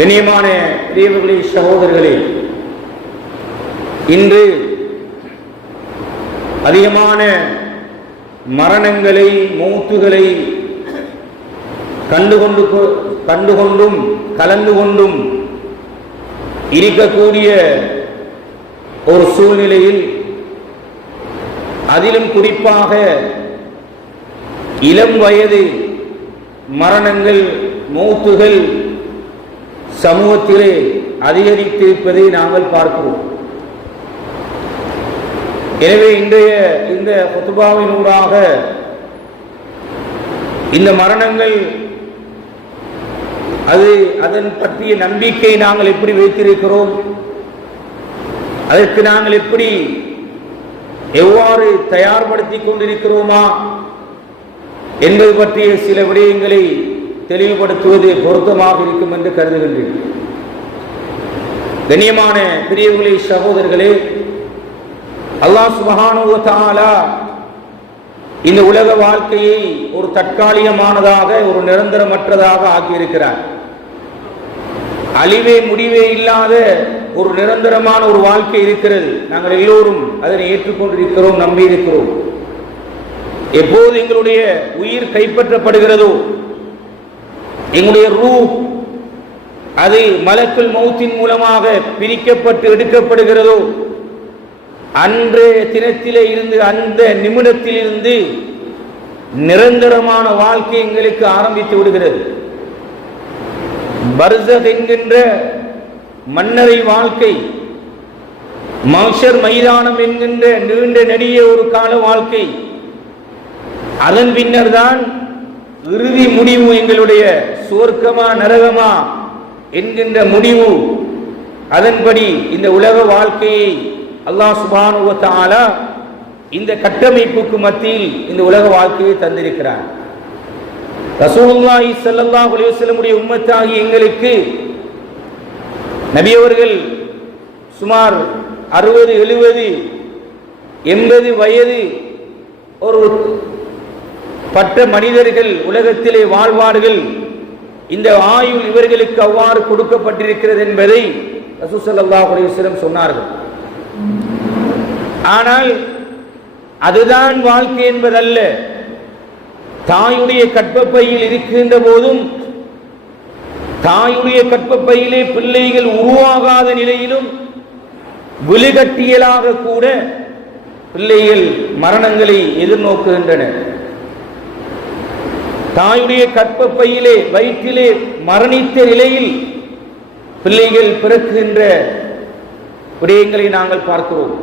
கண்ணியமான பெரியவர்களே, சகோதரர்களே, இன்று அதிகமான மரணங்களை மௌத்துகளை கண்டுகொண்டும் கலந்து கொண்டும் இருக்கக்கூடிய ஒரு சூழ்நிலையில், அதிலும் குறிப்பாக இளம் வயது மரணங்கள் மௌத்துகள் சமூகத்திலே அதிகரித்திருப்பதை நாங்கள் பார்க்கிறோம். எனவே இன்றைய இந்த குத்பாவின் ஊடாக இந்த மரணங்கள் அதன் பற்றிய நம்பிக்கை நாங்கள் எப்படி வைத்திருக்கிறோம், அதற்கு நாங்கள் எவ்வாறு தயார்படுத்திக் கொண்டிருக்கிறோமா என்பது பற்றிய சில விடயங்களை தெளிவுபடுத்துவது பொருத்தமாக இருக்கும் என்று கருதுகின்றேன். கண்ணியமான பெரியவர்களே, சகோதரர்களே, அல்லாஹ் சுப்ஹானஹு வ தஆலா இந்த உலக வாழ்க்கையை ஒரு தற்காலிகமானதாக, ஒரு நிரந்தரமற்றதாக ஆக்கியிருக்கிறார். அழிவே முடிவே இல்லாத ஒரு நிரந்தரமான ஒரு வாழ்க்கை இருக்கிறது. நாங்கள் எல்லோரும் அதனை ஏற்றுக்கொண்டிருக்கிறோம், நம்பி இருக்கிறோம். எப்போது எங்களுடைய உயிர் கைப்பற்றப்படுகிறதோ, எங்களுடைய ரூஹ் அது மலக்குல் மௌத்தின் மூலமாக பிரிக்கப்பட்டு எடுக்கப்படுகிறதோ, அன்றைய தினத்திலே இருந்து, அந்த நிமிடத்தில் இருந்து நிரந்தரமான வாழ்க்கை எங்களுக்கு ஆரம்பித்து விடுகிறது. பர்ஸக் என்கின்ற மன்னரை வாழ்க்கை, மஹ்ஷர் மைதானம் என்கின்ற நீண்ட நெடிய ஒரு கால வாழ்க்கை, அதன் பின்னர் தான் இறுதி முடிவு, எங்களுடைய சுவர்க்கமா நரகமா என்கின்ற முடிவு. அதன்படி இந்த உலக வாழ்க்கையை அல்லாஹ் சுப்ஹானஹு வ தஆலா இந்த கட்டமைப்புக்கு மத்தியில் இந்த உலக வாழ்க்கையை தந்திருக்கிறார். ரசூலுல்லாஹி ஸல்லல்லாஹு அலைஹி வஸல்லம் உடைய உம்மத்தாகி எங்களுக்கு நபி அவர்கள் சுமார் 60, 70, 80 வயது ஒரு பட்ட மனிதர்கள் உலகத்திலே வாழ்வார்கள். இந்த ஆயுள் இவர்களுக்கு அவ்வாறு கொடுக்கப்பட்டிருக்கிறது என்பதை ரசூல் ஸல்லல்லாஹு அலைஹி வஸல்லம் சொன்னார்கள். ஆனால் அதுதான் வாழ்க்கை என்பதல்ல. தாயுடைய கற்பப்பையில் இருக்கின்ற போதும், தாயுடைய கற்பப்பையிலே பிள்ளைகள் உருவாகாத நிலையிலும், விழுகட்டியலாக கூட பிள்ளைகள் மரணங்களை எதிர்நோக்குகின்றன. தாயுடைய கற்பப்பையிலே, வயிற்றிலே மரணித்த நிலையில் பிள்ளைகள் பிறக்குகின்ற விடயங்களை நாங்கள் பார்க்கிறோம்.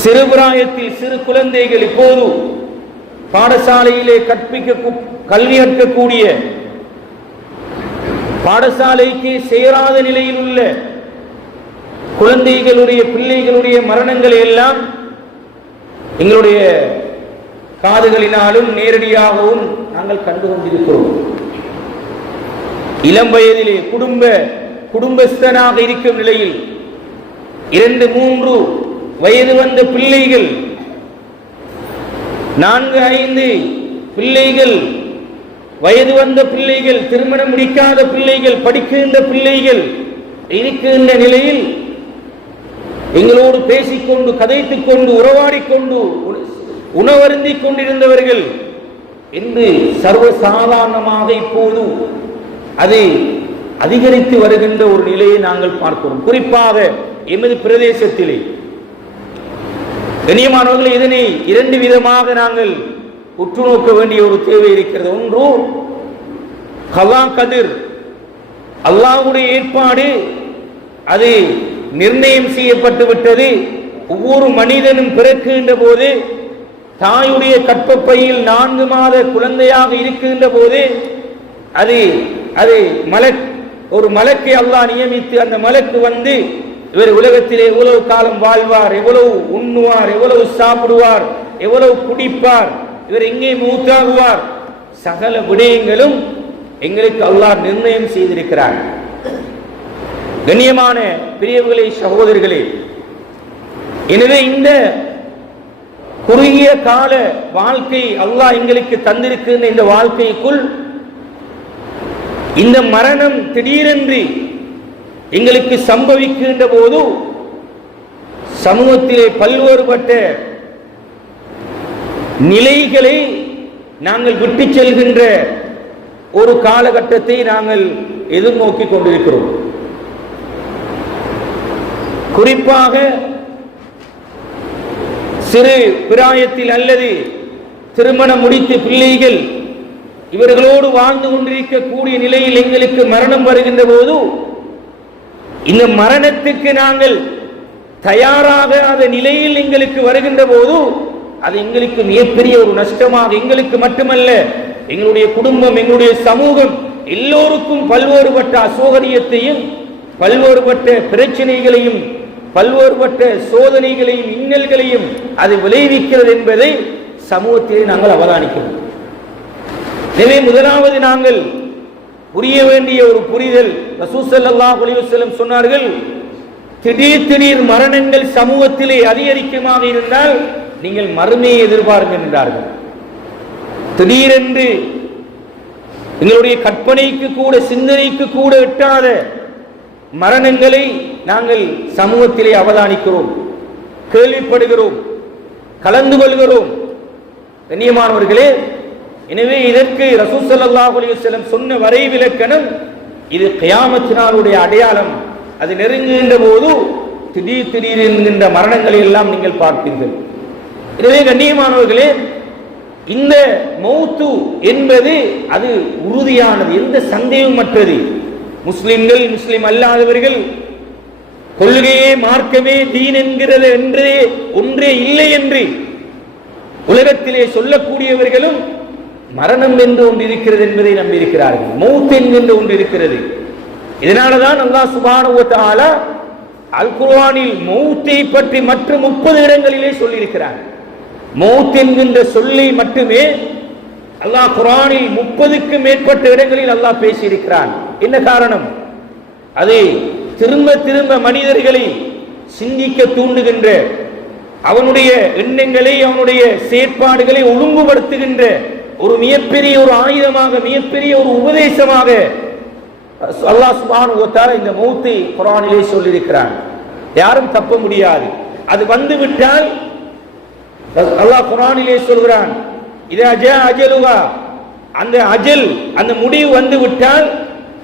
சிறுபிராயத்தில் சிறு குழந்தைகள் இப்போது பாடசாலையிலே கல்வி கற்கக்கூடிய, பாடசாலைக்கு சேராத நிலையில் உள்ள குழந்தைகளுடைய பிள்ளைகளுடைய மரணங்களை எல்லாம் எங்களுடைய காதுகளினாலும் நேரடியாகவும் நாங்கள் கண்டு கொண்டிருக்கிறோம். இளம் வயதிலே குடும்பஸ்தனாக இருக்கும் நிலையில் 2, 3 வயது வந்த பிள்ளைகள், 4, 5 பிள்ளைகள், வயது வந்த பிள்ளைகள், திருமணம் முடிக்காத பிள்ளைகள், படிக்கின்ற பிள்ளைகள் இருக்கின்ற நிலையில் எங்களோடு பேசிக்கொண்டு, கதைத்துக் கொண்டு, உறவாடிக்கொண்டு, உணவருந்திக் கொண்டிருந்தவர்கள் என்று சர்வசாதாரணமாக இப்போது அது அதிகரித்து வருகின்ற ஒரு நிலையை நாங்கள் பார்க்கிறோம். குறிப்பாக எமது பிரதேசத்திலே. கண்ணியமானவர்களை, இதனை 2 விதமாக நாங்கள் உற்று நோக்க வேண்டிய ஒரு தேவை இருக்கிறது. ஒன்று, கலா கதிர், அல்லாஹ்வுடைய ஏற்பாடு, அது நிர்ணயம் செய்யப்பட்டு விட்டது. ஒவ்வொரு மனிதனும் பிறக்குகின்ற போது, தாயுடைய கற்பப்பையில் 4 மாத குழந்தையாக இருக்கின்ற போது, அது ஒரு மலக்கை அல்லாஹ் நியமித்து, அந்த மலக்கு வந்து இவர் உலகத்திலே எவ்வளவு காலம் வாழ்வார், எவ்வளவு உண்ணுவார், எவ்வளவு சாப்பிடுவார், எவ்வளவு குடிப்பார், இவர் எங்கே மூத்தாகுவார், சகல விடயங்களும் எங்களுக்கு அல்லாஹ் நிர்ணயம் செய்திருக்கிறார். கண்ணியமான பெரியவர்களே, சகோதரர்களே, எனவே இந்த குறுகிய கால வாழ்க்கை அல்லாஹ் எங்களுக்கு தந்திருக்கின்ற இந்த வாழ்க்கைக்குள் இந்த மரணம் திடீரென்று எங்களுக்கு சம்பவிக்கின்ற போது சமூகத்திலே பல்வேறுபட்ட நிலைகளை நாங்கள் விட்டு செல்கின்ற ஒரு காலகட்டத்தை நாங்கள் எதிர்நோக்கி கொண்டிருக்கிறோம். குறிப்பாக சிறு பிராயத்தில் அல்லது திருமணம் முடித்த பிள்ளைகள் இவர்களோடு வாழ்ந்து கொண்டிருக்கக்கூடிய நிலையில் எங்களுக்கு மரணம் வருகின்ற போது இந்த மரணத்துக்கு நாங்கள் தயாராகாத நிலையில் எங்களுக்கு வருகின்ற போது அது எங்களுக்கு மிகப்பெரிய ஒரு நஷ்டமாக, எங்களுக்கு மட்டுமல்ல, எங்களுடைய குடும்பம், எங்களுடைய சமூகம் எல்லோருக்கும் பல்வேறுபட்ட அசௌகரியத்தையும் பல்வேறுபட்ட பிரச்சனைகளையும் பல்வேறுபட்ட சோதனைகளையும் இன்னல்களையும் அது விளைவிக்கிறது என்பதை சமூகத்திலே நாங்கள் அவதானிக்கிறோம். எனவே முதலாவது நாங்கள் புரிய வேண்டிய ஒரு புரிதல், ரசூல் ஸல்லல்லாஹு அலைஹி வஸல்லம் சொன்னார்கள், திடீர் மரணங்கள் சமூகத்திலே அதிகரிக்கமாக இருந்தால் நீங்கள் மறுமையை எதிர்பாருங்கள் என்றார்கள். திடீரென்று எங்களுடைய கற்பனைக்கு கூட சிந்தனைக்கு கூட எட்டாத மரணங்களை நாங்கள் சமூகத்திலே அவதானிக்கிறோம், கேள்விப்படுகிறோம், கலந்து கொள்கிறோம். கண்ணியமானவர்களே, எனவே இதற்கு ரசூல் ஸல்லல்லாஹு அலைஹி வஸல்லம் சொன்ன வரை விலக்கணம், இது கியாமத் நாளுடைய அடையாளம். அது நெருங்குகின்ற போது திடீர் என்கின்ற மரணங்களை எல்லாம் நீங்கள் பார்ப்பீர்கள். எனவே கண்ணியமானவர்களே, இந்த மௌத்து என்பது அது உறுதியானது, எந்த சந்தேகமற்றது. முஸ்லிம்கள், முஸ்லிம் அல்லாதவர்கள், கொள்கையே மார்க்கமே தீன் என்கிறது என்றே ஒன்றே இல்லை என்று உலகத்திலே சொல்லக்கூடியவர்களும் மரணம் என்று ஒன்று இருக்கிறது என்பதை நம்பியிருக்கிறார்கள். மௌத் என்கின்ற ஒன்று இருக்கிறது. இதனாலதான் அல்லாஹ் சுப்ஹானஹு வ தஆலா அல் குர்ஆனில் மௌத்தை பற்றி மற்ற 30 இடங்களிலே சொல்லியிருக்கிறார். மௌத் என்கின்ற சொல்லை மட்டுமே அல்லாஹ் குர்ஆனில் 30க்கும் மேற்பட்ட இடங்களில் அல்லாஹ் பேசியிருக்கிறான். என்ன காரணம்? அது திரும்ப திரும்ப மனிதர்களை சிந்திக்க தூண்டுகின்ற, அவனுடைய எண்ணங்களை அவனுடைய செயற்பாடுகளை ஒழுங்குபடுத்துகின்ற ஒரு மிகப்பெரிய ஒரு ஆயுதமாக, மிகப்பெரிய ஒரு உபதேசமாக அல்லாஹ் சுப்ஹானஹு வ தஆலா இந்த மௌத்தை குர்ஆனிலே சொல்லியிருக்கிறான். யாரும் தப்ப முடியாது. அது வந்து விட்டால் அல்லாஹ் குர்ஆனிலே சொல்கிறான், இதா ஜா அஜலுஹா, அந்த அஜல், அந்த முடிவு வந்து விட்டால்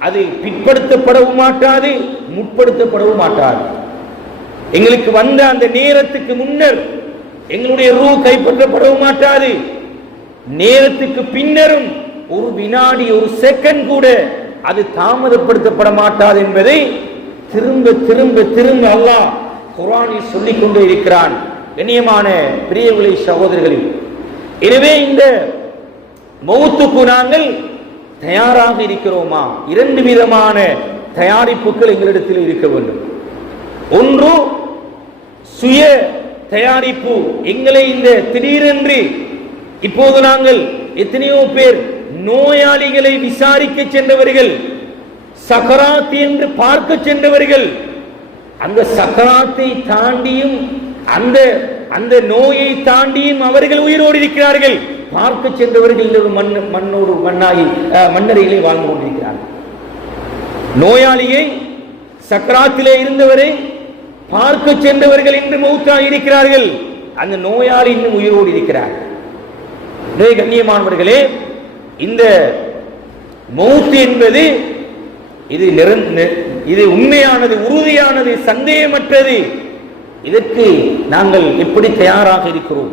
அது பிற்படுத்தப்படவும் மாட்டாது, முற்படுத்தப்படவும் மாட்டாது. எங்களுக்கு வந்த அந்த நேரத்துக்கு முன்னர் எங்களுடைய ரூ கைப்பற்றப்படவும் மாட்டாது, நேரத்துக்கு பின்னரும் ஒரு வினாடி, ஒரு செகண்ட் கூட அது தாமதப்படுத்தப்பட மாட்டாது என்பதை திரும்ப திரும்ப திரும்ப அல்லாஹ் குர்ஆனில் சொல்லிக் கொண்டே இருக்கிறான். கண்ணியமான பிரியங்களே, சகோதரர்களே, எனவே இந்த மௌத்துக்கு நாங்கள் தயாராக இருக்கிறோமா? 2 விதமான தயாரிப்புகள் எங்களிடத்தில் இருக்க வேண்டும். ஒன்று சுய தயாரிப்பு. எங்களை இந்த திடீரென்று இப்போது நாங்கள் எத்தனையோ பேர் நோயாளிகளை விசாரிக்க சென்றவர்கள், சக்கராத் என்று பார்க்க சென்றவர்கள், அந்த சக்கராத்தை தாண்டியும் அந்த நோயை தாண்டியும் அவர்கள் உயிரோடு இருக்கிறார்கள். பார்க்க சென்றவர்கள் மண்ணோடு மண்ணாகி மண்ணறையிலே வாழ்ந்து கொண்டிருக்கிறார்கள். நோயாளியை, சக்கராத்திலே இருந்தவரை பார்க்க சென்றவர்கள் இன்று மௌத்தாக இருக்கிறார்கள். அந்த நோயாளி இன்னும் உயிரோடு இருக்கிறார். கண்ணியமானவர்களே, இந்த மௌத் என்பது இது உண்மையானது, உறுதியானது, சந்தேகமற்றது. இதற்கு நாங்கள் எப்படி தயாராக இருக்கிறோம்?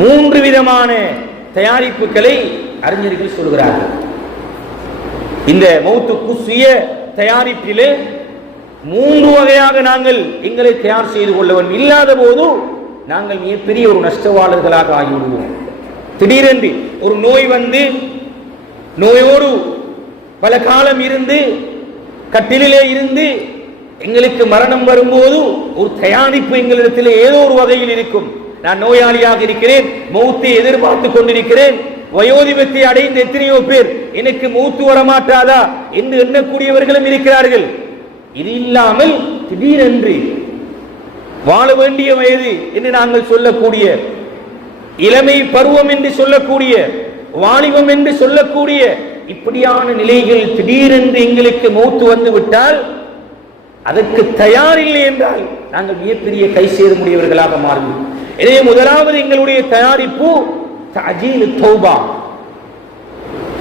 3 விதமான தயாரிப்புகளை அறிஞர்கள் சொல்கிறார்கள். இந்த மௌத்துக்கு சுய தயாரிப்பிலே 3 வகையாக நாங்கள் எங்களை தயார் செய்து கொள்ள வேண்டும். இல்லாத போது நாங்கள் மிகப்பெரிய ஒரு நஷ்டவாளர்களாக ஆகிவிடுவோம். திடீரென்று ஒரு நோய் வந்து நோயோடு பல காலம் இருந்து கட்டிலே இருந்து எங்களுக்கு மரணம் வரும்போது ஒரு தயாரிப்பு எங்களிடத்தில் ஏதோ ஒரு வகையில் இருக்கும். நான் நோயாளியாக இருக்கிறேன், மௌத்தை எதிர்பார்த்து கொண்டிருக்கிறேன், வயோதிபத்தை அடைந்த எத்தனையோ பேர் எனக்கு மௌத்து வரமாட்டாதா என்று எண்ணக்கூடியவர்களும் இருக்கிறார்கள். இது இல்லாமல் திடீரென்று வாழ வேண்டிய வயது என்று நாங்கள் சொல்லக்கூடிய, இளமை பருவம் என்று சொல்லக்கூடிய, வாலிபம் என்று சொல்லக்கூடிய இப்படியான நிலைகள் திடீரென்று எங்களுக்கு மௌத்து வந்து விட்டால் அதற்கு தயாரில்லை என்றால் நாங்கள் மிகப்பெரிய கை சேருமுடையவர்களாக மாறுவோம். எனவே முதலாவது எங்களுடைய தயாரிப்பு தஅஜீலு தௌபா.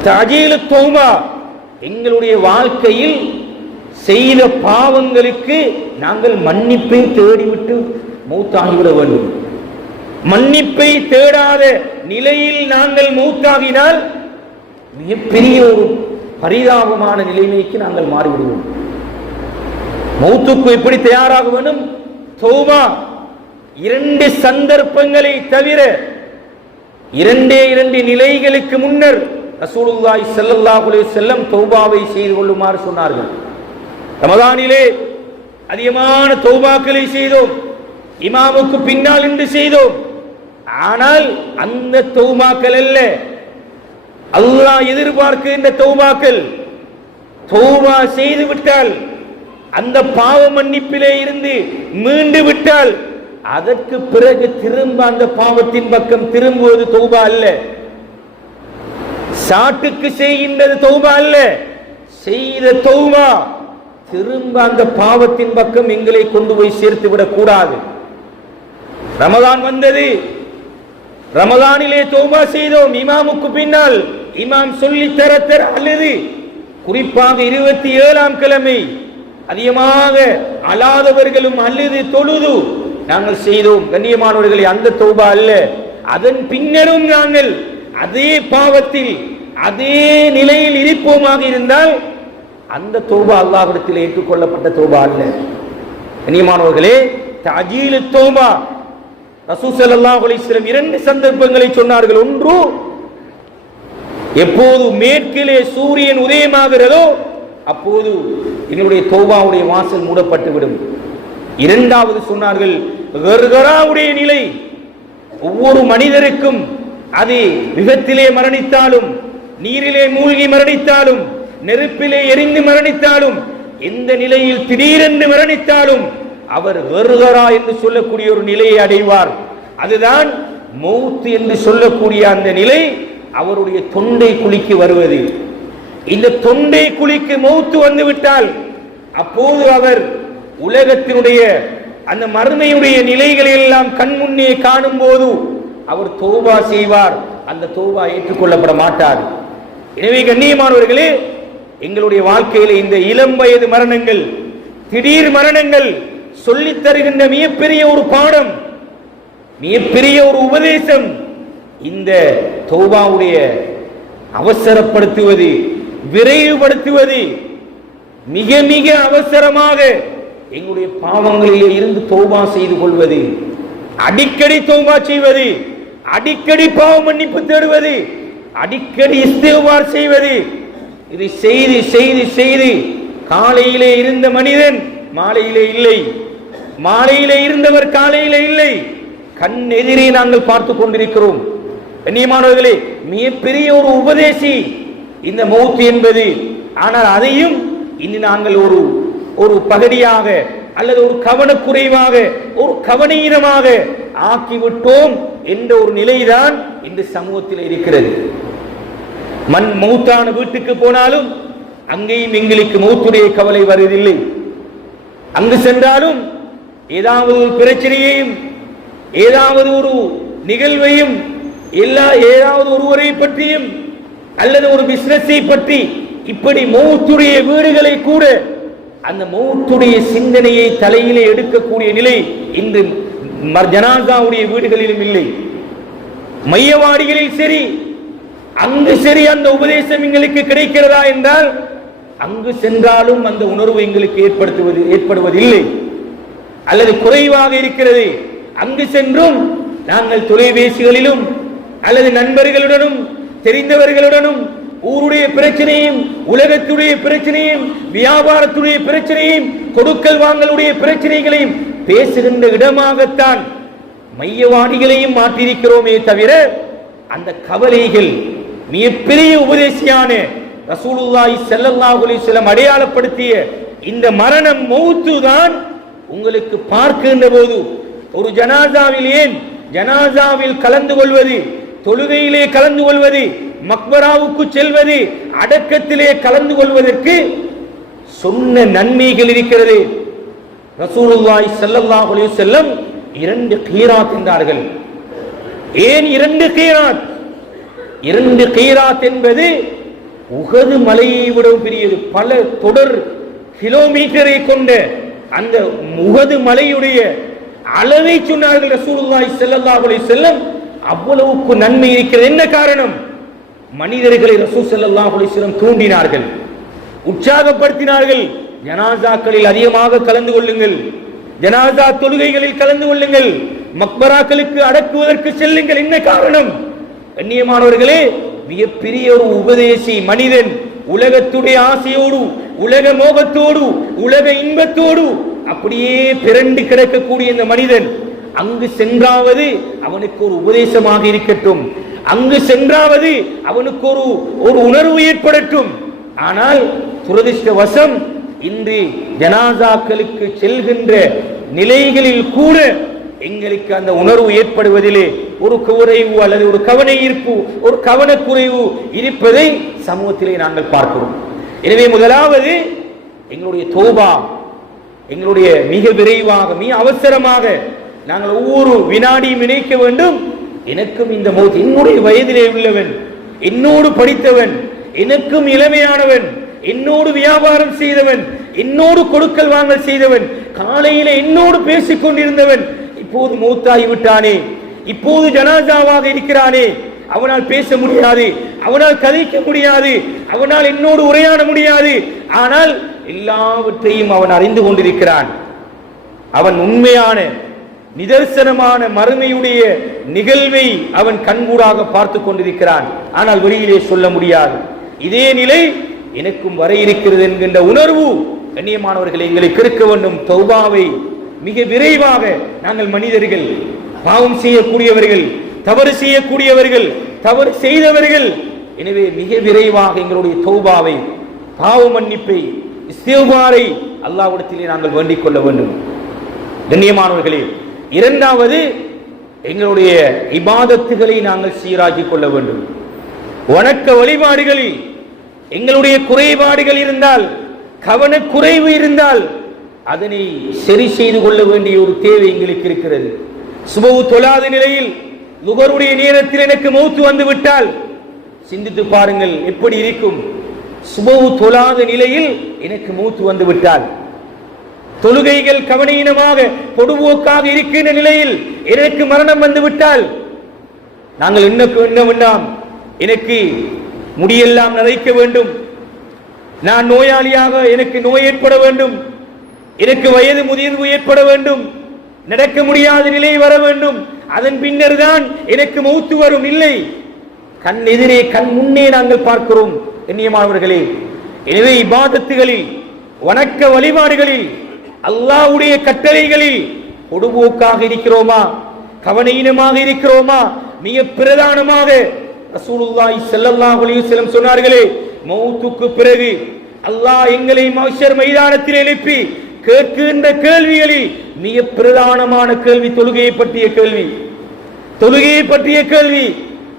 தஅஜீலு தௌபா, எங்களுடைய வாழ்க்கையில் செய்த பாவங்களுக்கு நாங்கள் மன்னிப்பை தேடிவிட்டு மௌத்தாகிவிட வேண்டும். மன்னிப்பை தேடாத நிலையில் நாங்கள் மௌத்தாகினால் மிகப்பெரிய ஒரு பரிதாபமான நிலைமைக்கு நாங்கள் மாறிவிடுவோம். மௌத்துக்கு எப்படி தயாராக வேண்டும்? தௌபா. 2 சந்தர்ப்பங்களை தவிர 2 நிலைகளுக்கு முன்னர் ரசூலுல்லாஹி ஸல்லல்லாஹு அலைஹி வஸல்லம் தௌபாவை செய்து கொள்ளுமாறு சொன்னார்கள். ரமதானிலே அதிகமான தௌபாக்களை செய்தோம், இமாமுக்கு பின்னால் நின்று செய்தோம். ஆனால் அந்த தௌபாக்கள் அல்ல அல்லாஹ் எதிர்பார்க்கின்ற தௌபாக்கள். தௌபா செய்து விட்டால், அந்த பாவ மன்னிப்பிலே இருந்து மீண்டு விட்டால், அதற்கு பிறகு திரும்ப அந்த பாவத்தின் பக்கம் திரும்புவது தௌபா அல்ல. சாட்டுக்கு செய்கின்றது தௌபா அல்ல. செய்த தௌபா திரும்ப அந்த பாவத்தின் பக்கம் எங்களை கொண்டு போய் சேர்த்து விடக் கூடாது. ரமதான் வந்தது, ரமதானிலே தௌபா செய்தோம், இமாமுக்கு பின்னால் இமாம் சொல்லி தர அல்லது குறிப்பாக 27ஆம் கிழமை அதிகமாக அழாதவர்களும் அல்லது தொழுது நாங்கள் செய்தோம். கண்ணியமானவர்களை, அந்த தௌபா அல்ல. அதன் பின்னரும் நாங்கள் அதே பாவத்தில் அதே நிலையில் இருப்போமாக இருந்தால் அந்த தௌபா அல்லாஹ்விடத்தில் ஏற்றுக்கொள்ளப்பட்ட தௌபா அல்ல. கண்ணியமானவர்களே, தஅஜீலு தௌபா, ரசூல் ஸல்லல்லாஹு அலைஹி வஸல்லம் 2 சந்தர்ப்பங்களை சொன்னார்கள். ஒன்று, எப்போது மேற்கிலே சூரியன் உதயமாகிறதோ அப்போது எங்களுடைய தௌபாவுடைய வாசல் மூடப்பட்டுவிடும். 2வது சொன்னார்கள், கர்கராவுடைய நிலை. ஒவ்வொரு மனிதருக்கும் அது விபத்திலே மரணித்தாலும், நீரிலே மூழ்கி மரணித்தாலும், நெருப்பிலே எரிந்து மரணித்தாலும், எந்த நிலையில் திடீரென்று மரணித்தாலும் அவர் கர்கரா என்று சொல்லக்கூடிய ஒரு நிலையை அடைவார். அதுதான் மௌத் என்று சொல்லக்கூடிய அந்த நிலை. அவருடைய தொண்டை குழிக்கு வருவது. இந்த தொண்டை குழிக்கு மௌத்து வந்துவிட்டால் அப்போது அவர் உலகத்தினுடைய அந்த மறுமையுடைய நிலைகளை எல்லாம் கண்முன்னே காணும் போது அவர் தௌபா செய்வார். அந்த தௌபா ஏற்றுக்கொள்ளப்பட மாட்டார். எனவே கண்ணியமானவர்களே, எங்களுடைய வாழ்க்கையில் இந்த இளம் வயது மரணங்கள், திடீர் மரணங்கள் சொல்லித் தருகின்ற மிகப்பெரிய ஒரு பாடம், மிகப்பெரிய ஒரு உபதேசம். இந்த தௌபாவுடைய அவசரப்படுத்துவது, விரைவுபடுத்துவது, மிக மிக அவசரமாக எங்களுடைய பாவங்களிலே இருந்து தௌபா செய்து கொள்வது, அடிக்கடி தௌபா செய்வது, அடிக்கடி பாவ மன்னிப்பு தேடுவது, அடிக்கடி இஸ்திக்பார் செய்வது. இது செய்து செய்து செய்து காலையிலே இருந்த மனிதன் மாலையிலே இல்லை, மாலையிலே இருந்தவர் காலையிலே இல்லை. கண் எதிரே நாங்கள் பார்த்து கொண்டிருக்கிறோம். கண்ணியமானவர்களே, மிகப்பெரிய ஒரு உபதேசி இந்த மௌத் என்பது. ஆனால் அதையும் இனி நாங்கள் ஒரு பகடியாக அல்லது ஒரு கவனக்குறைவாக, ஒரு கவனீனமாக ஆக்கிவிட்டோம் என்ற ஒரு நிலைதான் இந்த சமூகத்தில் இருக்கிறது. மௌத்தான வீட்டுக்கு போனாலும் அங்கேயும் எங்களுக்கு மௌத்துடைய கவலை வருவதில்லை. அங்கு சென்றாலும் ஏதாவது ஒரு பிரச்சனையையும், ஏதாவது ஒரு நிகழ்வையும், ஏதாவது ஒருவரை பற்றியும் அல்லது ஒரு பிசினஸை பற்றி, இப்படி மௌத்துடைய வீடுகளை கூட அந்த மௌத்துடைய சிந்தனையை தலையிலே எடுக்கக்கூடிய நிலை இன்று ஜனாசாவுடைய வீடுகளிலும் இல்லை. மையவாடிகளில் சரி, அங்கு சரி அந்த உபதேசம் எங்களுக்கு கிடைக்கிறதா என்றால் அங்கு சென்றாலும் அந்த உணர்வு எங்களுக்கு ஏற்படுவதில்லை அல்லது குறைவாக இருக்கிறது. அங்கு சென்றும் நாங்கள் தொலைபேசிகளிலும் அல்லது நண்பர்களுடனும் தெரிந்தவர்களுடனும் ஊருடைய பிரச்சனையும், உலகத்துடைய பிரச்சனையும், வியாபாரத்துடைய பிரச்சனையும், கொடுக்கல் வாங்கலுடைய பிரச்சனைகளையும் பேசுகின்ற இடமாகத்தான் மையவாடிகளையும் மாற்றியிருக்கிறோமே தவிர அந்த கவலைகள் மிகப்பெரிய உபதேசியான ரசூலுல்லாஹி ஸல்லல்லாஹு அலைஹி வஸல்லம் அடையாளப்படுத்திய இந்த மரணம் மௌத்து தான் உங்களுக்கு பார்க்கின்ற போது ஒரு ஜனாசாவில், ஏன் ஜனாசாவில் கலந்து கொள்வது, தொழுகையிலே கலந்து கொள்வது, மக்பராவுக்கு செல்வது, அடக்கத்திலே கலந்து கொள்வதற்கு சொன்ன நன்மைகள் இருக்கிறது. ரசூலுல்லாஹி ஸல்லல்லாஹு அலைஹி வஸல்லம் 2 கீராத் என்றார்கள். ஏன் 2 கீராத்? 2 கீராத் என்பது உஹது மலையை விட பெரியது. பல தொடர் கிலோமீட்டரை கொண்ட அந்த உஹது மலையுடைய அளவை சொன்னார்கள் ரசூலுல்லாஹி ஸல்லல்லாஹு அலைஹி வஸல்லம். அவ்வளவுக்கு நன்மை இருக்கிறது. என்ன காரணம்? மனிதர்களை ரசூல் ஸல்லல்லாஹு அலைஹி வஸல்லம் தூண்டினார்கள், உற்சாகப்படுத்தினார்கள். ஜனாசாக்களில் அதிகமாக கலந்து கொள்ளுங்கள், ஜனாசா தொழுகைகளில் கலந்து கொள்ளுங்கள், மக்பராக்களுக்கு அடக்குவதற்கு செல்லுங்கள். என்ன காரணம்? கண்ணியமானவர்களே, மிகப்பெரிய ஒரு உபதேசி மனிதன், உலகத்துடைய ஆசையோடு, உலக மோகத்தோடு, உலக இன்பத்தோடு அப்படியே பிறண்டு கிடக்கக்கூடிய இந்த மனிதன் அங்கு சென்றாவது அவனுக்கு ஒரு உபதேசமாக இருக்கட்டும், அங்கு சென்றாவது அவனுக்கு ஒரு உணர்வு ஏற்படட்டும். ஆனால் துரதிர்ஷ்டவசம் இன்று ஜனாசாக்களுக்கு செல்கின்ற நிலைகளில் கூட எங்களுக்கு அந்த உணர்வு ஏற்படுவதிலே ஒரு குறைவு அல்லது ஒரு கவன ஈர்ப்பு, ஒரு கவனக்குறைவு இருப்பதை சமூகத்திலே நாங்கள் பார்க்கிறோம். எனவே முதலாவது எங்களுடைய தௌபா, எங்களுடைய மிக விரைவாக, மிக அவசரமாக நாங்கள் ஒவ்வொரு வினாடியும் நினைக்க வேண்டும், எனக்கும் இந்த மௌத், என்னுடைய வயதிலே உள்ளவன், என்னோடு படித்தவன், எனக்கும் இளமையானவன், என்னோடு வியாபாரம் செய்தவன், என்னோடு கொடுக்கல் வாங்கல் செய்தவன், காலையில என்னோடு பேசிக் கொண்டிருந்தவன் இப்போது மௌத்தாகி விட்டானே, இப்போது ஜனாசாவாக இருக்கிறானே, அவனால் பேச முடியாது, அவனால் கதைக்க முடியாது, அவனால் என்னோடு உரையாட முடியாது. ஆனால் எல்லாவற்றையும் அவன் அறிந்து கொண்டிருக்கிறான். அவன் உண்மையான நிதர்சனமான மறுமையுடைய நிகழ்வை அவன் கண்கூடாக பார்த்து கொண்டிருக்கிறான். ஆனால் வெளியிலே சொல்ல முடியாது. இதே நிலை எனக்கும் வர இருக்கிறது என்கின்ற உணர்வு கண்ணியமானவர்களை எங்களுக்கு இருக்க வேண்டும். தௌபாவை மிக விரைவாக நாங்கள் மனிதர்கள், பாவம் செய்யக்கூடியவர்கள், தவறு செய்யக்கூடியவர்கள், தவறு செய்தவர்கள். எனவே மிக விரைவாக எங்களுடைய தௌபாவை, பாவ மன்னிப்பை, இஸ்திக்பாரை அல்லாஹ்விடத்திலே நாங்கள் வேண்டிக் கொள்ள வேண்டும். கண்ணியமானவர்களே, இரண்டாவது எங்களுடைய இபாதத்துகளை நாங்கள் சீராக்கிக் கொள்ள வேண்டும். வணக்க வழிபாடுகளில் எங்களுடைய குறைபாடுகள் இருந்தால், கவனக்குறைவு இருந்தால் அதனை சரி செய்து கொள்ள வேண்டிய ஒரு தேவை எங்களுக்கு இருக்கிறது. சுபஹ் தொழாத நிலையில் லுகருடைய நேரத்தில் எனக்கு மௌத்து வந்து விட்டால் சிந்தித்து பாருங்கள் எப்படி இருக்கும். சுபஹ் தொழாத நிலையில் எனக்கு மௌத்து வந்து விட்டால், தொழுகைகள் கவனீனமாக பொடுபோக்காக இருக்கின்ற நிலையில் எனக்கு மரணம் வந்து விட்டால், நாங்கள் என்ன வேண்டாம், எனக்கு முடியெல்லாம் நரைக்க வேண்டும், நான் நோயாளியாக எனக்கு நோய் ஏற்பட வேண்டும், எனக்கு வயது முதிர்வு ஏற்பட வேண்டும், நடக்க முடியாத நிலை வர வேண்டும், அதன் பின்னர் தான் எனக்கு மௌத்து வரும். இல்லை, கண் எதிரே, கண் முன்னே நாங்கள் பார்க்கிறோம். கண்ணியமானவர்களே, எனவே இபாதத்துகளில், வணக்க வழிபாடுகளில், அல்லாஹ்வுடைய கட்டளைகளில் பொடுபோக்காக இருக்கிறோமா, கவனீனமாக இருக்கிறோமா? மிக பிரதானமாக ரசூலுல்லாஹி ஸல்லல்லாஹு அலைஹி வஸல்லம் சொன்னார்களே, மௌத்துக்கு பிறகு அல்லாஹ் எங்களை மஹ்ஷர் மைதானத்தில் எழுப்பி கேட்கின்ற கேள்விகளில் மிக பிரதானமான கேள்வி தொழுகையை பற்றிய கேள்வி. தொழுகையை பற்றிய கேள்வி.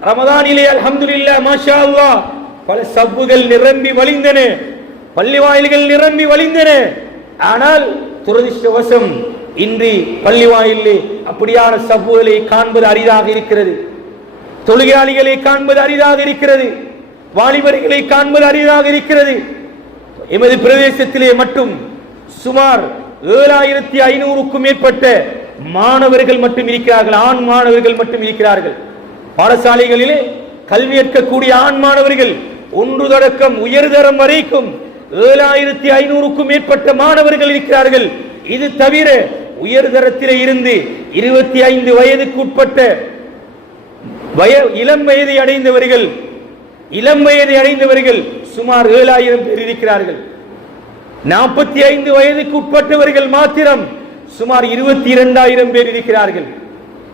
ரமதானிலே அல்ஹம்துலில்லாஹ் மாஷா அல்லாஹ் பல சப்புகள் நிரம்பி வழிந்தன, பள்ளி வாயில்கள் நிரம்பி வழிந்தன. ஆனால் துரதிர்ஷ்டவசம் இன்று பள்ளி வாயிலே அப்படியான சப்புகளை காண்பது அரிதாக இருக்கிறது. தொழுகையாளிகளை காண்பது அரிதாக இருக்கிறது. வாலிபர்களை காண்பது அரிதாக இருக்கிறது. எமது பிரதேசத்திலே மட்டும் சுமார் 7500க்கும் மேற்பட்ட மாணவர்கள் மட்டும் இருக்கிறார்கள், ஆண் மாணவர்கள் மட்டும் இருக்கிறார்கள். பாடசாலைகளிலே கல்வி கற்கக்கூடிய ஆண் மாணவர்கள் ஒன்று தொடக்கம் உயர்தரம் வரைக்கும் 7500க்கும் மேற்பட்ட மாணவர்கள் இருக்கிறார்கள். இது தவிர உயர்தரத்திலே இருந்து 25 வயதுக்கு உட்பட்ட இளம் வயதை அடைந்தவர்கள் சுமார் 7000 பேர் இருக்கிறார்கள். 45 வயதுக்கு உட்பட்டவர்கள் மாத்திரம் சுமார் 22,000 பேர் இருக்கிறார்கள்.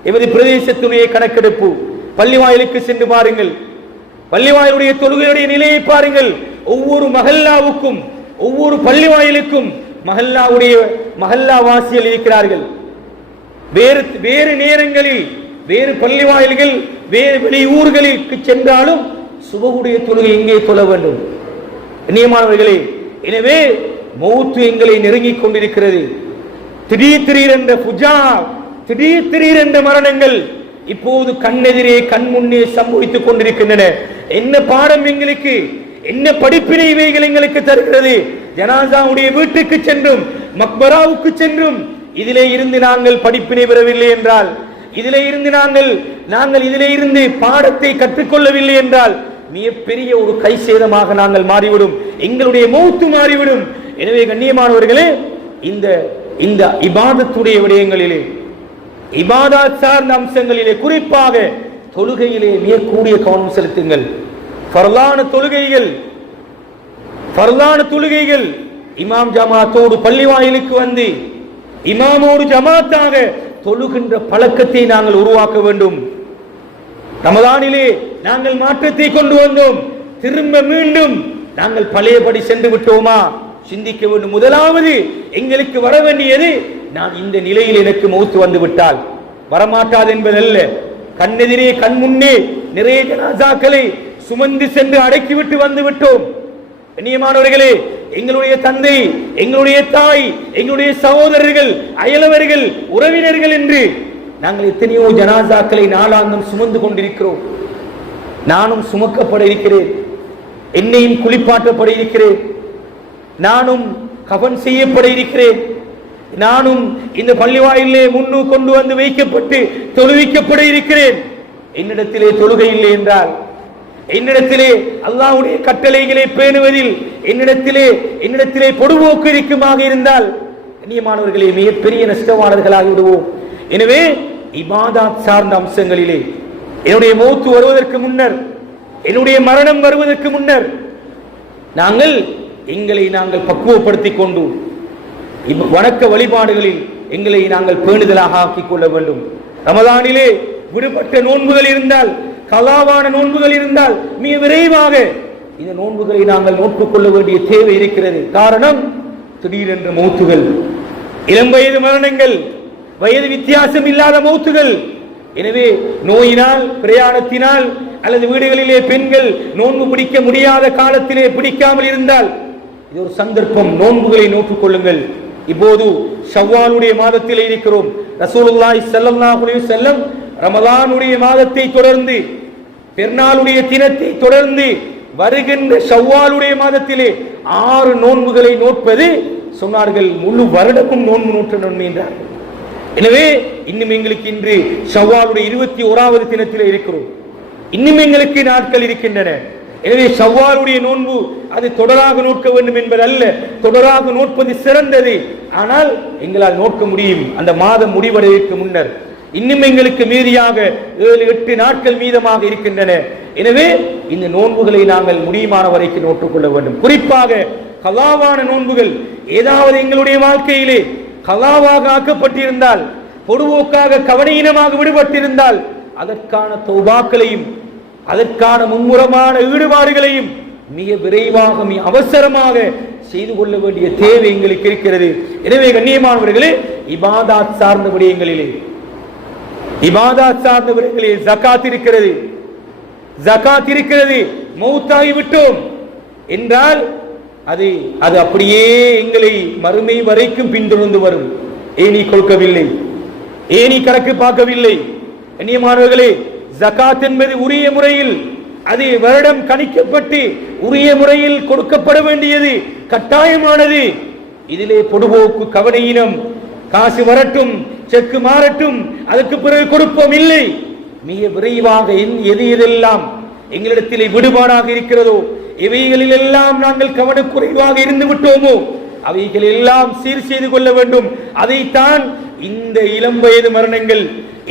எமது பிரதேசத்துடைய கணக்கெடுப்பு. பள்ளிவாயிலுக்கு சென்று பாருங்கள், பள்ளிவாயிலுடைய தொழுகையுடைய நிலையை பாருங்கள். ஒவ்வொரு மஹல்லாவுக்கும், ஒவ்வொரு பள்ளிவாயிலுக்கும் மஹல்லா வாசிகள் இருக்கிறார்கள். வேறு நேரங்களில் வேறு பள்ளிவாயில்கள், வேறு வெளி ஊர்களுக்கு சென்றாலும் சுபகுடைய தொழுகை எங்கே தொழ வேண்டும்? கண்ணியமானவர்களே, எனவே மௌத்து எங்களை நெருங்கிக் கொண்டிருக்கிறது. திடீர் என்ற புஜா, திடீர் என்ற மரணங்கள் இப்போது கண்ணெதிரே கண் முன்னே சம்பவித்துக் கொண்டிருக்கின்றன. என்ன பாடம் எங்களுக்கு, என்ன படிப்பினை இவைகள் எங்களுக்கு தருகிறது? ஜனாசாவுடைய வீட்டுக்கு சென்றும் மக்பராவுக்கு சென்றும் இதிலே இருந்து நாங்கள் படிப்பினை பெறவில்லை என்றால், இதிலே இருந்து நாங்கள் இதிலே இருந்து பாடத்தை கற்றுக்கொள்ளவில்லை என்றால் மிகப்பெரிய ஒரு கை சேதமாக நாங்கள் மாறிவிடும், எங்களுடைய மௌத்து மாறிவிடும். எனவே கண்ணியமானவர்களே, இந்த இபாதத்துடைய விடயங்களிலே, இபாதத் சார்ந்த அம்சங்களிலே, குறிப்பாக தொழுகையிலே மிக கூடிய கவனம் செலுத்துங்கள். ஃபர்லான தொழுகைகள் இமாம் ஜமாத்தோடு பள்ளி வாயிலுக்கு வந்து இமாமோடு ஜமாத்தாக தொழுகின்ற பழக்கத்தை நாங்கள் உருவாக்க வேண்டும். ரமதானிலே நாங்கள் மாற்றத்தை கொண்டு வந்தோம், திரும்ப மீண்டும் நாங்கள் பழையபடி சென்று விட்டோமா சிந்திக்க வேண்டும். முதலாவது எங்களுக்கு வர வேண்டியது, நான் இந்த நிலையில் எனக்கு மௌத்து வந்து விட்டால் வரமாட்டாது என்பதல்ல. கண்ணெதிரே கண் முன்னே நிறைய ஜனாசாக்களை சுமந்து சென்று அடக்கிவிட்டு வந்து விட்டோம். கண்ணியமானவர்களே, எங்களுடைய தந்தை, எங்களுடைய தாய், எங்களுடைய சகோதரர்கள், அயலவர்கள், உறவினர்கள் என்று நாங்கள் எத்தனையோ ஜனாசாக்களை நாளாந்தம் சுமந்து கொண்டிருக்கிறோம். நானும் சுமக்கப்பட இருக்கிறேன், என்னையும் குளிப்பாட்டப்பட இருக்கிறேன், நானும் கஃன் செய்யப்பட இருக்கிறேன், நானும் இந்த பள்ளிவாயிலே முன்னு கொண்டு வந்து வைக்கப்பட்டு தொழுவிக்கப்பட இருக்கிறேன். என்னிடத்திலே தொழுகை இல்லை என்றால், என்னிடத்திலே அல்லாஹ்வுடைய கட்டளைகளை பேணுவதில் என்னிடத்திலே பொடுபோக்கு இருக்குமாக இருந்தால், கண்ணியமானவர்களே, மிகப்பெரிய நஷ்டவாளர்களாகி விடுவோம். எனவே இபாதத் சார்ந்த அம்சங்களிலே என்னுடைய மௌத்து வருவதற்கு முன்னர், என்னுடைய மரணம் வருவதற்கு முன்னர் எங்களை நாங்கள் பக்குவப்படுத்திக் கொண்டு வணக்க வழிபாடுகளில் எங்களை நாங்கள் பேணுதலாக ஆக்கிக் கொள்ள வேண்டும். ரமதானிலே விடுபட்ட நோன்புகள் இருந்தால், கலாவான நோன்புகள் இருந்தால் மிக விரைவாக இந்த நோன்புகளை நாங்கள் நோட்டுக் கொள்ள வேண்டிய தேவை இருக்கிறது. காரணம், திடீரென்ற மௌத்துகள், இளம் வயது மரணங்கள், வயது வித்தியாசம் இல்லாத மௌத்துகள். எனவே நோயினால், பிரயாணத்தினால் அல்லது வீடுகளிலே பெண்கள் நோன்பு பிடிக்க முடியாத காலத்திலே பிடிக்காமல் இருந்தால் இது ஒரு சந்தர்ப்பம், நோன்புகளை நோட்டுக் கொள்ளுங்கள். இப்போது ஷவ்வாலுடைய மாதத்திலே இருக்கிறோம். ரசூலுல்லாஹி ஸல்லல்லாஹு அலைஹி வஸல்லம் ரமலானுடைய மாதத்தை தொடர்ந்து, பெருநாளுடைய தினத்தை தொடர்ந்து வருகின்ற ஷவ்வாலுடைய மாதத்திலே 6 நோன்புகளை நோட்பது சொன்னார்கள், முழு வருடமும் நோன்பு நோற்ற நன்மை என்றார்கள். எனவே இன்னும் எங்களுக்கு இன்று ஷவ்வாலுடைய 21வது தினத்திலே இருக்கிறோம், இன்னும் எங்களுக்கு நாட்கள் இருக்கின்றன. எனவே ஷவ்வாலுடைய நோன்பு அது தொடராக நோக்க வேண்டும் என்பது அல்ல, தொடராக நோட்பது சிறந்தது. ஆனால் எங்களால் நோக்க முடியும். அந்த மாதம் முடிவடைவதற்கு முன்னர் இன்னும் எங்களுக்கு மீதியாக 7-8 நாட்கள் மீதமாக இருக்கின்றன. எனவே இந்த நோன்புகளை நாங்கள் முடியுமான வரைக்கும் நோட்டுக்கொள்ள வேண்டும். குறிப்பாக கலாவான நோன்புகள் ஏதாவது எங்களுடைய வாழ்க்கையிலே கலாவாக ஆக்கப்பட்டிருந்தால், பொதுவோக்காக கவனீனமாக விடுபட்டிருந்தால், அதற்கான தௌபாக்களையும் அதற்கான மும்முரமான ஈடுபாடுகளையும் மிக விரைவாக, மிக அவசரமாக செய்து கொள்ள வேண்டிய தேவை எங்களுக்கு இருக்கிறது. எனவே கண்ணியமானவர்களே, இபாதத் சார்ந்த விடயங்களிலே ஜகாத் இருக்கிறது. மௌத்தாகி விட்டோம் என்றால் அது அப்படியே எங்களை மறுமை வரைக்கும் பின்தொடர்ந்து வரும். ஏனி கொடுக்கவில்லை, ஏனி கணக்கு பார்க்கவில்லை. கண்ணியமானவர்களே, ஜகாத் என்பது உரிய முறையில், அது வருடம் கணிக்கப்பட்டு உரிய முறையில் கொடுக்கப்பட வேண்டியது, கட்டாயமானது. இதிலே பொடுபோக்கு, கவனீனம், காசு வரட்டும், செக்கு மாறட்டும், அதற்கு பிறகு கொடுப்போம் இல்லை. மிக விரைவாக எதெல்லாம் எங்களிடத்திலே விடுபாடாக இருக்கிறதோ, இவைகளில் எல்லாம் நாங்கள் கவனக்குறைவாக இருந்து விட்டோமோ அவைகள் எல்லாம் சீர் செய்து கொள்ள வேண்டும். அதைத்தான் இந்த இளம் வயது மரணங்கள்,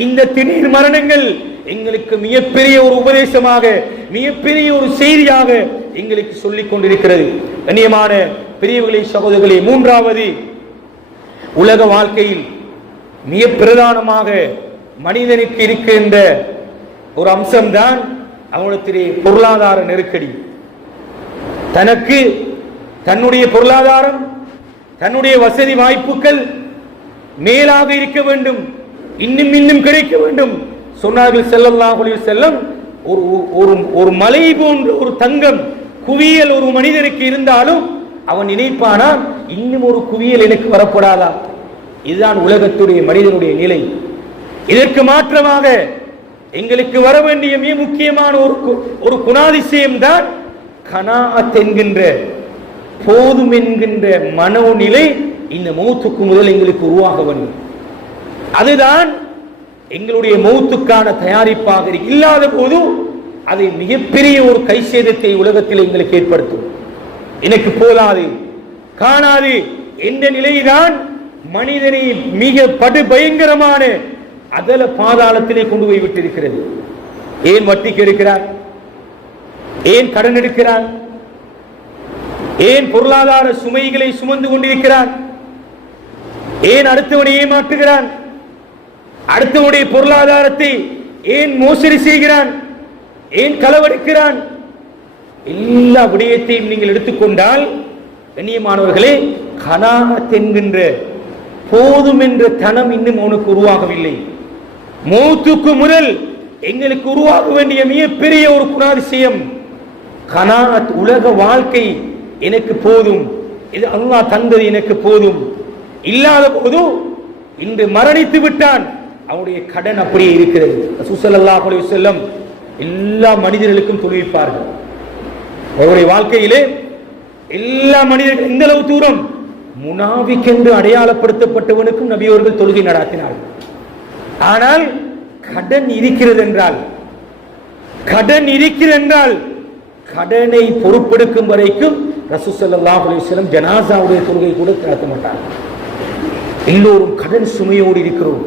இந்த திடீர் மரணங்கள் எங்களுக்கு மிகப்பெரிய ஒரு உபதேசமாக, மிகப்பெரிய ஒரு செய்தியாக எங்களுக்கு சொல்லிக் கொண்டிருக்கிறது. கண்ணியமான பெரியவர்களே, சகோதரர்களே, மூன்றாவது, உலக வாழ்க்கையில் மிக பிரதானமாக மனிதனுக்கு இருக்கின்ற ஒரு அம்சம்தான் அவனிடத்திலே பொருளாதார நெருக்கடி. தனக்கு தன்னுடைய பொருளாதாரம், தன்னுடைய வசதி வாய்ப்புகள் மேலாக இருக்க வேண்டும், இன்னும் இன்னும் கிடைக்க வேண்டும். சொன்னார்கள் ஸல்லல்லாஹு அலைஹி வஸல்லம், ஒரு மலை போன்ற ஒரு தங்கம் குவியல் ஒரு மனிதனுக்கு இருந்தாலும் அவன் நினைப்பானால் இன்னும் ஒரு குவியல் எனக்கு வரப்படாதா? இதுதான் உலகத்துடைய மனிதனுடைய நிலை. இதற்கு மாற்றமாக எங்களுக்கு வர வேண்டிய மிக முக்கியமான ஒரு குணாதிசயம் தான் கனாஅத் என்கின்ற போதும் என்கின்ற மனோநிலை இந்த மௌத்துக்கு முதல் எங்களுக்கு உருவாக வேண்டும். அதுதான் எங்களுடைய மௌத்துக்கான தயாரிப்பாக இல்லாத போது அதை மிகப்பெரிய ஒரு கைசேதத்தை உலகத்தில் எங்களுக்கு ஏற்படுத்தும். எனக்கு போதாது, காணாது என்ற நிலைதான் மனிதனை மிக படு பயங்கரமான அதல பாதாளத்திலே கொண்டு போய் விட்டிருக்கிறது. ஏன் வட்டிக்கு எடுக்கிறார்? ஏன் கடன் எடுக்கிறார்? ஏன் பொருளாதார சுமைகளை சுமந்து கொண்டிருக்கிறார்? ஏன் அடுத்தவனை ஏமாற்றுகிறான்? அடுத்தவனுடைய பொருளாதாரத்தை ஏன் மோசடி செய்கிறான்? ஏன் களவெடுக்கிறான்? எல்லா விடயத்தையும் நீங்கள் எடுத்துக்கொண்டால் கண்ணியமானவர்களே, கனாஅத் என்கின்ற போதும் என்ற தனம் இன்னும் அவனுக்கு உருவாகவில்லை. மௌத்துக்கு முதல் எங்களுக்கு உருவாக வேண்டிய மிகப்பெரிய ஒரு குணாதிசயம் கனாஅத். உலக வாழ்க்கை எனக்கு போதும், இது அல்லாஹ் தந்தது எனக்கு போதும். இல்லாத போது இன்று மரணித்து விட்டான், அவனுடைய கடன் அப்படியே இருக்கிறது. ரசூல் ஸல்லல்லாஹு அலைஹி வஸல்லம் எல்லா மனிதர்களுக்கும் தொழுவிப்பார்கள். அவருடைய வாழ்க்கையிலே எல்லா மனிதர்கள் இந்த அளவு தூரம் முனாஃபிக் என்று அடையாளப்படுத்தப்பட்டவனுக்கும் நபி அவர்கள் தொழுகை நடாத்தினார்கள். ஆனால் கடன் இருக்கிறது என்றால் கடனை பொறுப்பெடுக்கும் வரைக்கும் ரசூல் ஸல்லல்லாஹு அலைஹி வஸல்லம் ஜனாசாவுடைய தொழுகை கூட நடத்த மாட்டார்கள். எல்லோரும் கடன் சுமையோடு இருக்கிறோம்.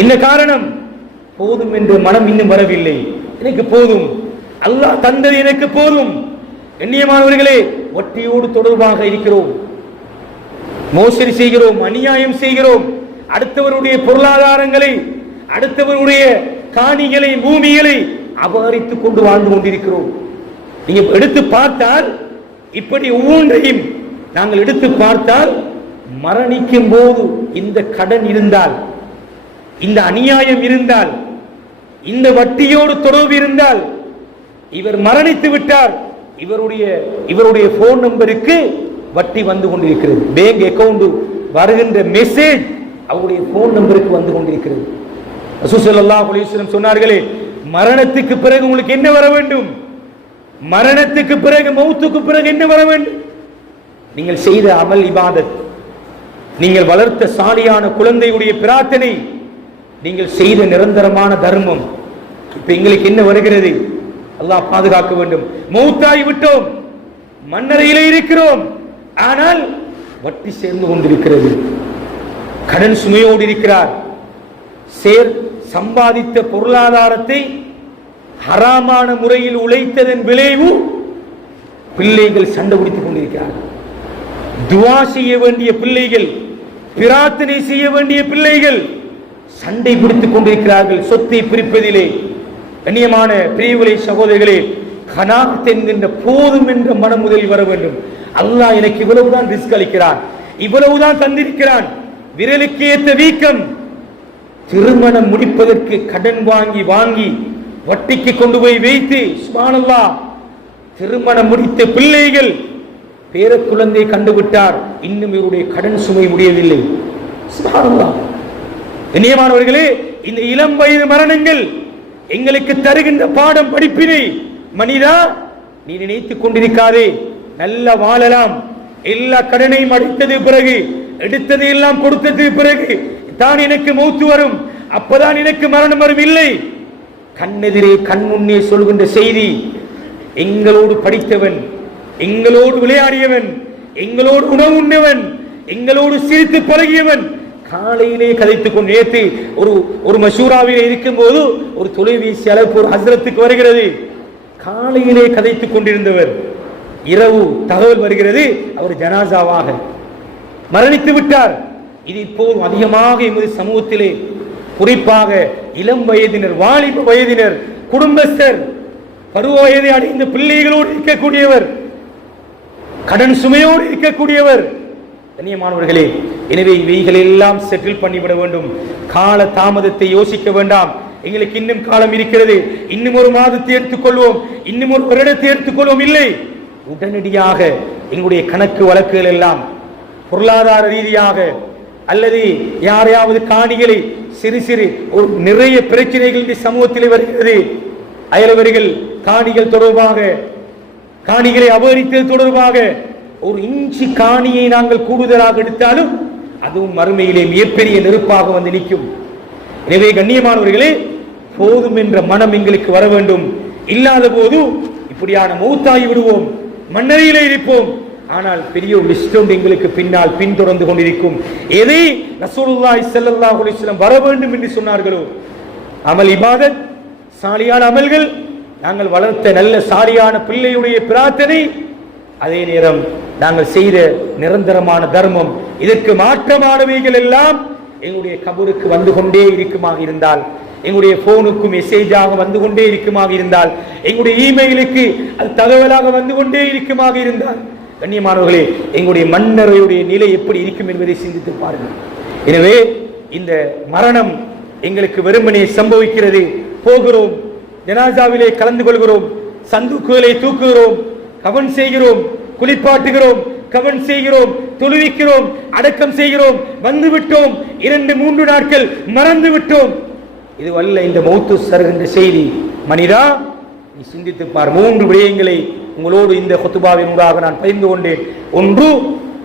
என்ன காரணம்? போதும் என்ற மனம் இன்னும் வரவில்லை. எனக்கு போதும், அல்லாஹ் தந்தது எனக்கு போதும். கண்ணியமானவர்களே, வட்டியோடு தொடர்பாக இருக்கிறோம், மோசடி செய்கிறோம், அநியாயம் செய்கிறோம், அடுத்தவருடைய பொருளாதாரங்களை, அடுத்தவருடைய காணிகளை, பூமிகளை அபகரித்துக் கொண்டு வாழ்ந்து கொண்டிருக்கிறோம். நீங்க எடுத்து பார்த்தால், இப்படி ஒவ்வொன்றையும் நாங்கள் எடுத்து பார்த்தால், மரணிக்கும் போது இந்த கடன் இருந்தால், இந்த அநியாயம் இருந்தால், இந்த வட்டியோடு தொடர்பு இருந்தால், இவர் மரணித்து விட்டார், இவருடைய போன் நம்பருக்கு வட்டி வந்து கொண்டிருக்கிறது, பேங்க் அக்கவுண்ட் வருகின்ற மெசேஜ் அவருடைய போன் நம்பருக்கு வந்து கொண்டிருக்கிறது. ரசூல் ஸல்லல்லாஹு அலைஹி வஸல்லம் சொன்னார்களே, மரணத்துக்கு பிறகு உங்களுக்கு என்ன வர வேண்டும்? மரணத்துக்கு பிறகு, மௌத்துக்கு பிறகு என்ன வர வேண்டும்? நீங்கள் செய்த அமல் இபாதத், நீங்கள் வளர்த்த சாலியான குழந்தையுடைய பிரார்த்தனை, நீங்கள் செய்த நிரந்தரமான தர்மம். இப்ப எங்களுக்கு என்ன வருகிறது? அல்லாஹ் பாதுகாக்க வேண்டும். மௌத்தாகி விட்டோம், மண்ணறையிலே இருக்கிறோம், ஆனால் வட்டி சேர்ந்து கொண்டிருக்கிறது, கடன் சுமையோடு இருக்கிறார். சம்பாதித்த பொருளாதாரத்தை ஹராமான முறையில் உழைத்ததன் விளைவு பிள்ளைகள் சண்டை பிடித்துக் கொண்டிருக்கிறார்கள். துஆ செய்ய வேண்டிய பிள்ளைகள், பிரார்த்தனை செய்ய வேண்டிய பிள்ளைகள் சண்டை பிடித்துக் கொண்டிருக்கிறார்கள் சொத்தை பிரிப்பதிலே. கண்ணியமான பிரிவுகளை சகோதரர்களே, கனாஅத் என்கின்ற போதும் என்ற மனம் முதலில் வர வேண்டும். அல்லாஹ் எனக்கு இவ்வளவுதான் ரிஸ்க் அளிக்கிறான், இவ்வளவுதான் தந்திருக்கிறான். விரலுக்கு ஏற்ற வீக்கம். திருமணம் முடிப்பதற்கு கடன் வாங்கி வாங்கி வட்டிக்கு கொண்டு போய் வைத்து, சுப்ஹானல்லாஹ், திருமணம் முடித்த பிள்ளைகள் பேர குழந்தை கண்டுவிட்டார், இன்னும் இவருடைய கடன் சுமை முடியவில்லை. சுப்ஹானல்லாஹ். கண்ணியமானவர்களே, இந்த இளம் வயது மரணங்கள் எங்களுக்கு தருகின்ற பாடம், படிப்பினை. மனிதா, நீ நினைத்துக் கொண்டிருக்காதே நல்ல வாழலாம், எல்லா கடனையும் அடைத்தது பிறகு, எடுத்தது எல்லாம் கொடுத்தது பிறகு தான் எனக்கு மௌத்து வரும், அப்பதான் எனக்கு மரணம் வரும். இல்லை, கண்ணெதிரே கண் முன்னே சொல்கின்ற செய்தி, எங்களோடு படித்தவன், எங்களோடு விளையாடியவன், எங்களோடு உணவு உண்ணவன், எங்களோடு சிரித்து பழகியவன், காலையிலே கதைத்துக் கொண்டு, நேற்று ஒரு மஷூராவிலே இருக்கும் போது ஒரு தொலைபேசி அழைப்பு ஒரு ஹஸ்ரத்துக்கு வருகிறது. காலையிலே கதைத்துக் கொண்டிருந்தவர், இரவு தகவல் வருகிறது, அவர் ஜனாசாவாக மரணித்து விட்டார். இது இப்போது அதிகமாக எமது சமூகத்திலே, குறிப்பாக இளம் வயதினர், வாலிப வயதினர், குடும்பஸ்தர், பருவ வயதை அடைந்த பிள்ளைகளோடு இருக்கக்கூடியவர், கடன் சுமையோடு இருக்கக்கூடியவர். கண்ணியமானவர்களே, எனவே இவைகள் எல்லாம் செட்டில் பண்ணிவிட வேண்டும். கால தாமதத்தை யோசிக்க வேண்டாம். எங்களுக்கு இன்னும் காலம் இருக்கிறது, இன்னும் ஒரு மாதத்தை எடுத்துக்கொள்வோம், இன்னும் ஒரு வருடத்தை எடுத்துக்கொள்வோம். இல்லை, உடனடியாக எங்களுடைய கணக்கு வழக்குகள் எல்லாம் பொருளாதார ரீதியாக அல்லது யாரையாவது காணிகளை சிறு சிறு ஒரு நிறைய பிரச்சனைகள் இந்த சமூகத்தில் வருகிறது. அயலவர்கள் காணிகள் தொடர்பாக, காணிகளை அபகரித்தது தொடர்பாக ஒரு இன்ச்சு காணியை நாங்கள் கூடுதலாக எடுத்தாலும் அதுவும் மறுமையிலே மிகப்பெரிய நெருப்பாக வந்து நிற்கும். எனவே கண்ணியமானவர்களே, போதும் என்ற மனம் எங்களுக்கு வர வேண்டும். இல்லாத போது இப்படியான மௌத்தாகி விடுவோம், மண்ணறையிலே இருப்போம். ஆனால் பெரிய ஒரு லிஸ்ட் எங்களுக்கு பின்னால் பின்தொடர்ந்து கொண்டிருக்கும். எதை ரசூலுல்லாஹி ஸல்லல்லாஹு அலைஹி வஸல்லம் வர வேண்டும் என்று சொன்னார்களோ, அமல் இபாதத், சாலியான அமல்கள், நாங்கள் வளர்த்த நல்ல சாலியான பிள்ளையுடைய பிரார்த்தனை, அதே நேரம் நாங்கள் செய்த நிரந்தரமான தர்மம், இதற்கு மாற்றமானவைகள் எல்லாம் எங்களுடைய கபருக்கு வந்து கொண்டே இருக்குமாக இருந்தால், எங்களுடைய போனுக்கு மெசேஜாக வந்து கொண்டே இருக்குமாக இருந்தால், எங்களுடைய இமெயிலுக்கு அது தகவலாக வந்து கொண்டே இருக்குமாக இருந்தால், கண்ணியமானவர்களே, எங்களுடைய மன்னரையுடைய நிலை எப்படி இருக்கும் என்பதை சிந்தித்து பாருங்கள். எனவே இந்த மரணம் எங்களுக்கு வெறுமனே சம்பவிக்கிறது. போகிறோம், ஜனாசாவிலே கலந்து கொள்கிறோம், சந்துக்குகளை தூக்குகிறோம், கவன் செய்கிறோம், குளிப்பாட்டுகிறோம், கவன் செய்கிறோம், தொழுவிக்கிறோம், அடக்கம் செய்கிறோம், வந்து விட்டோம், 2-3 நாட்கள் மறந்து விட்டோம். இது வல்ல இந்த மௌத்து சருகின்ற செய்தி. மனிதா, நீ சிந்தித்து பார். 3 விடயங்களை உங்களோடு இந்த குத்துபாவின் ஊடாக நான் பகிர்ந்து கொண்டேன். ஒன்று,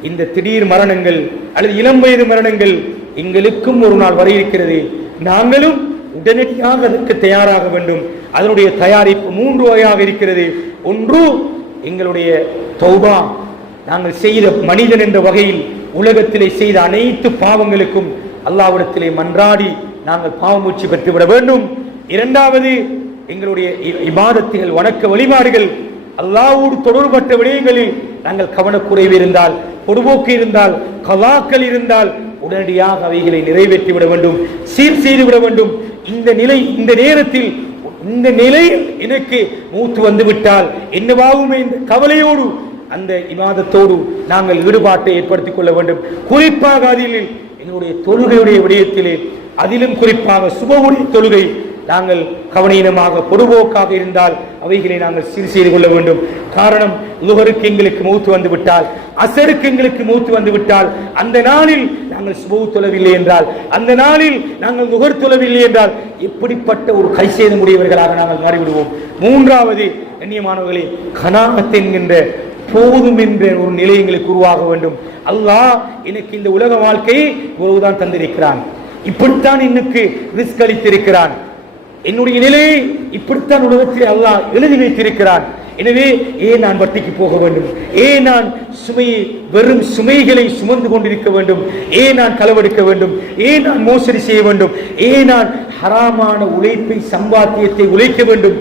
இந்த திடீர் மரணங்கள் அல்லது இளம் வயது மரணங்கள் எங்களுக்கும் ஒரு நாள் வர இருக்கிறது. நாங்களும் உடனடியாக அதற்கு தயாராக வேண்டும். அதனுடைய தயாரிப்பு 3 வகையாக இருக்கிறது. ஒன்று, எங்களுடைய தௌபா, நாங்கள் செய்த மனிதன் என்ற வகையில் உலகத்திலே செய்த அனைத்து பாவங்களுக்கும் அல்லாஹ்விடத்திலே மன்றாடி நாங்கள் பாவமூச்சி பெற்றுவிட வேண்டும். இரண்டாவது, எங்களுடைய இபாதத்துகள், வணக்க வழிபாடுகள், அல்லாஹ்வோடு தொடர்பட்ட விடயங்களில் நாங்கள் கவனக்குறைவு இருந்தால், பொடுபோக்கு இருந்தால், கலாக்கள் இருந்தால் உடனடியாக அவைகளை நிறைவேற்றிவிட வேண்டும், சீர் செய்துவிட வேண்டும். இந்த நிலை, இந்த நேரத்தில், இந்த நிலையில் எனக்கு மூத்து வந்து விட்டால் என்னவாகுமே என்ற கவலையோடு அந்த இபாதத்தோடு நாங்கள் ஈடுபாட்டை ஏற்படுத்திக் கொள்ள வேண்டும். குறிப்பாக அதில் எங்களுடைய தொழுகையுடைய விடயத்திலே, அதிலும் குறிப்பாக சுபவுடைய தொழுகை, நாங்கள் கவனீனமாக பொதுபோக்காக இருந்தால் அவைகளை நாங்கள் சீர் செய்து கொள்ள வேண்டும். காரணம், லுஹருக்கு எங்களுக்கு மூத்து வந்து விட்டால், அசருக்கு எங்களுக்கு மூத்து வந்து விட்டால், அந்த நாளில் நாங்கள் சுபவு தொழவில்லை என்றால், அந்த நாளில் நாங்கள் லுஹர் தொழவில்லை என்றால் எப்படிப்பட்ட ஒரு கைசேதமுடையவர்களாக நாங்கள் மாறிவிடுவோம். மூன்றாவது, கண்ணியமானவர்களே, கனாஅத் என்கின்ற போதும் என்ற ஒரு நிலை எங்களுக்கு உருவாக வேண்டும். அல்லாஹ் எனக்கு இந்த உலக வாழ்க்கையை இவ்வளவுதான் தந்திருக்கிறான், இப்படித்தான் எனக்கு ரிஸ்க் அளித்திருக்கிறான், என்னுடைய நிலையை இப்படித்தான் உலகத்தில் அல்லாஹ் எழுதி வைத்திருக்கிறான். எனவே ஏன் நான் வட்டிக்கு போக வேண்டும்? ஏன் நான் சுமையை, வெறும் சுமைகளை சுமந்து கொண்டிருக்க வேண்டும்? ஏன் நான் களவெடுக்க வேண்டும்? ஏன் நான் மோசடி செய்ய வேண்டும்? ஏன் நான் ஹராமான உழைப்பை, சம்பாத்தியத்தை உழைக்க வேண்டும்?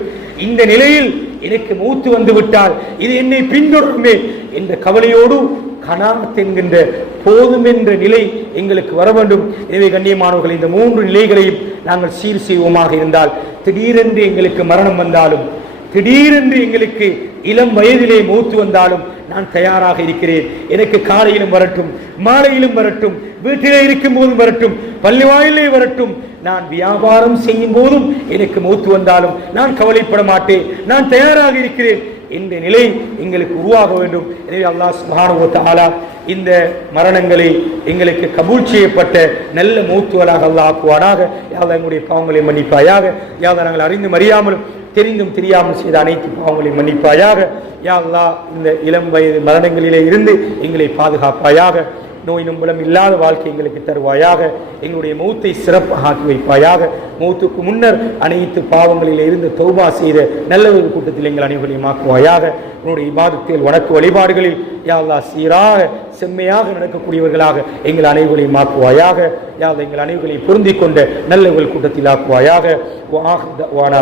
இந்த நிலையில் எனக்கு மூத்து வந்து விட்டால் இது என்னை பின்தொடருமே என்ற கவலையோடு கனாஅத் என்கின்ற போதும் என்ற நிலை எங்களுக்கு வர வேண்டும். எனவே கண்ணியமானவர்கள், இந்த 3 நிலைகளையும் நாங்கள் சீர் செய்வோமாக இருந்தால், திடீரென்று எங்களுக்கு மரணம் வந்தாலும், திடீரென்று எங்களுக்கு இளம் வயதிலே மூத்து வந்தாலும் நான் தயாராக இருக்கிறேன். எனக்கு காலையிலும் வரட்டும், மாலையிலும் வரட்டும், வீட்டிலே இருக்கும் போதும் வரட்டும், பள்ளி வாயிலே வரட்டும், நான் வியாபாரம் செய்யும் போதும் எனக்கு மூத்து வந்தாலும் நான் கவலைப்பட மாட்டேன், நான் தயாராக இருக்கிறேன் என்ற நிலை எங்களுக்கு உருவாக வேண்டும். எனவே அல்லாஹ் சுப்ஹானஹு வ தஆலா இந்த மரணங்களை எங்களுக்கு கபூல் செய்யப்பட்ட நல்ல மூத்துவலாக அல்லாஹ் ஆக்குவானாக. யா அல்லாஹ் எங்களுடைய பாவங்களை மன்னிப்பாயாக. யா அல்லாஹ் நாங்கள் அறிந்தும் அறியாமலும் தெரிந்தும் தெரியாமல் செய்த அனைத்து பாவங்களை மன்னிப்பாயாக. யா அல்லாஹ் இந்த இளம் வயது மரணங்களிலே இருந்து எங்களை பாதுகாப்பாயாக. நோய் நம்பலம் இல்லாத வாழ்க்கை எங்களுக்கு தருவாயாக. எங்களுடைய மௌத்தை சிறப்பாக ஆக்கி வைப்பாயாக. மௌத்துக்கு முன்னர் அனைத்து பாவங்களில் இருந்து தௌபா செய்த நல்ல ஒரு கூட்டத்தில் எங்கள் அனைவரையும் ஆக்குவாயாக. உன்னுடைய இபாதத்தில், வணக்க வழிபாடுகளில் யா அல்லாஹ் சீராக செம்மையாக நடக்கக்கூடியவர்களாக எங்கள் அனைவரையும் ஆக்குவாயாக. யா அல்லாஹ் எங்கள் அனைவரையும் பொருந்திக் கொண்ட நல்ல ஒரு கூட்டத்தில் ஆக்குவாயாக.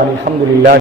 அல்ஹம்துலில்லாஹ்.